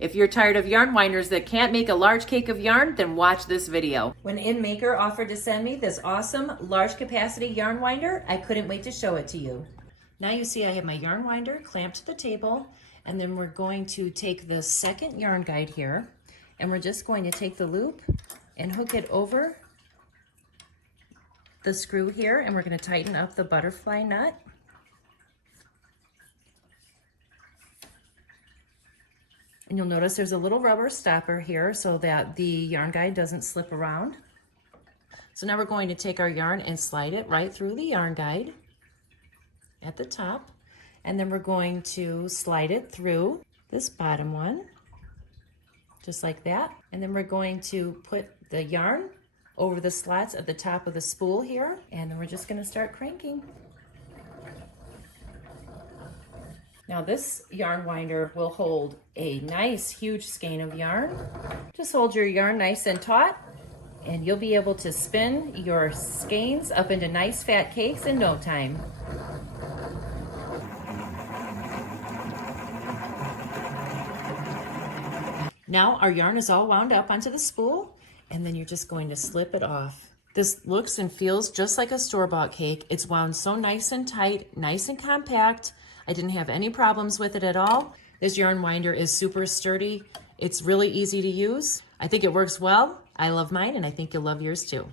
If you're tired of yarn winders that can't make a large cake of yarn, then watch this video. When Inmaker offered to send me this awesome large capacity yarn winder, I couldn't wait to show it to you. Now you see I have my yarn winder clamped to the table, and then we're going to take the second yarn guide here, and we're just going to take the loop and hook it over the screw here, and we're going to tighten up the butterfly nut. And you'll notice there's a little rubber stopper here so that the yarn guide doesn't slip around. So now we're going to take our yarn and slide it right through the yarn guide at the top. And then we're going to slide it through this bottom one, just like that. And then we're going to put the yarn over the slots at the top of the spool here. And then we're just gonna start cranking. Now this yarn winder will hold a nice huge skein of yarn. Just hold your yarn nice and taut and you'll be able to spin your skeins up into nice fat cakes in no time. Now our yarn is all wound up onto the spool, and then you're just going to slip it off. This looks and feels just like a store-bought cake. It's wound so nice and tight, nice and compact. I didn't have any problems with it at all. This yarn winder is super sturdy. It's really easy to use. I think it works well. I love mine, and I think you'll love yours too.